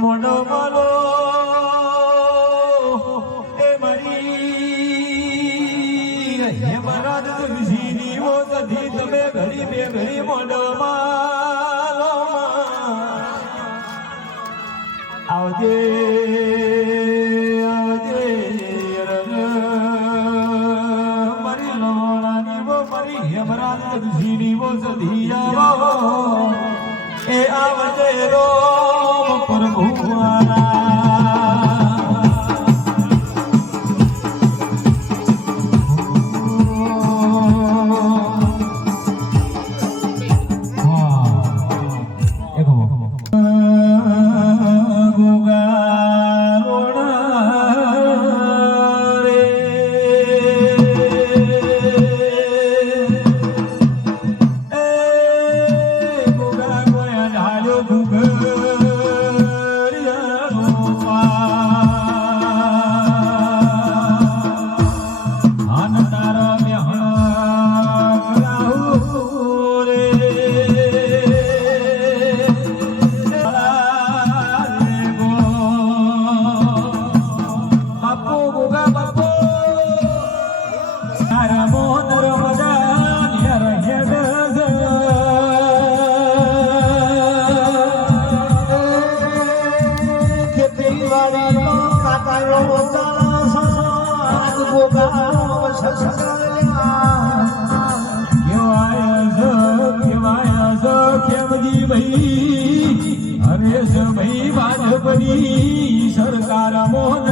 મોડો માલો એ મારી હે મારા દુખીની મોતથી તમે ઘડી બે ઘડી મોડો માલો આવજે આવજે મારી લોણાની વો મારી હે મારા દુખીની મોતથી આવો એ આવજે રો પ્રભુઆના સરકાર મોહન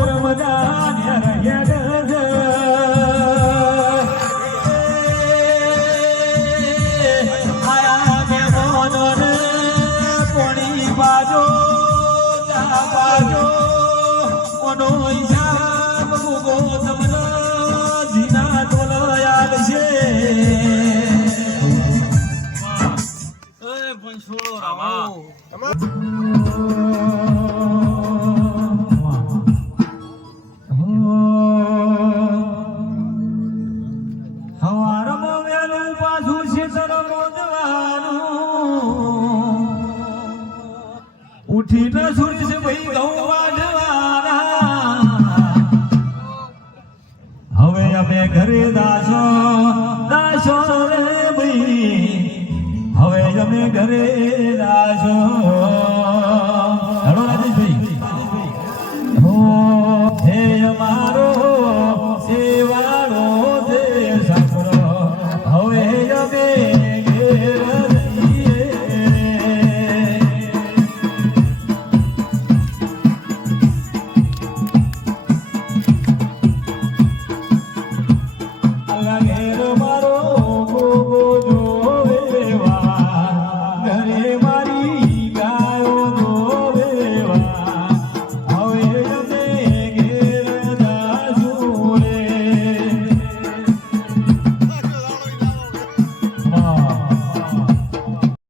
પોણી બાજો બાજો ઓનો હિસાબ ગો તમને જીના તોલયાલ છે ઉઠીને સુરજ ભાઈ ઘઉં વાઢવાના હવે અમે ઘરે દાસો રે ભાઈ હવે અમે ઘરે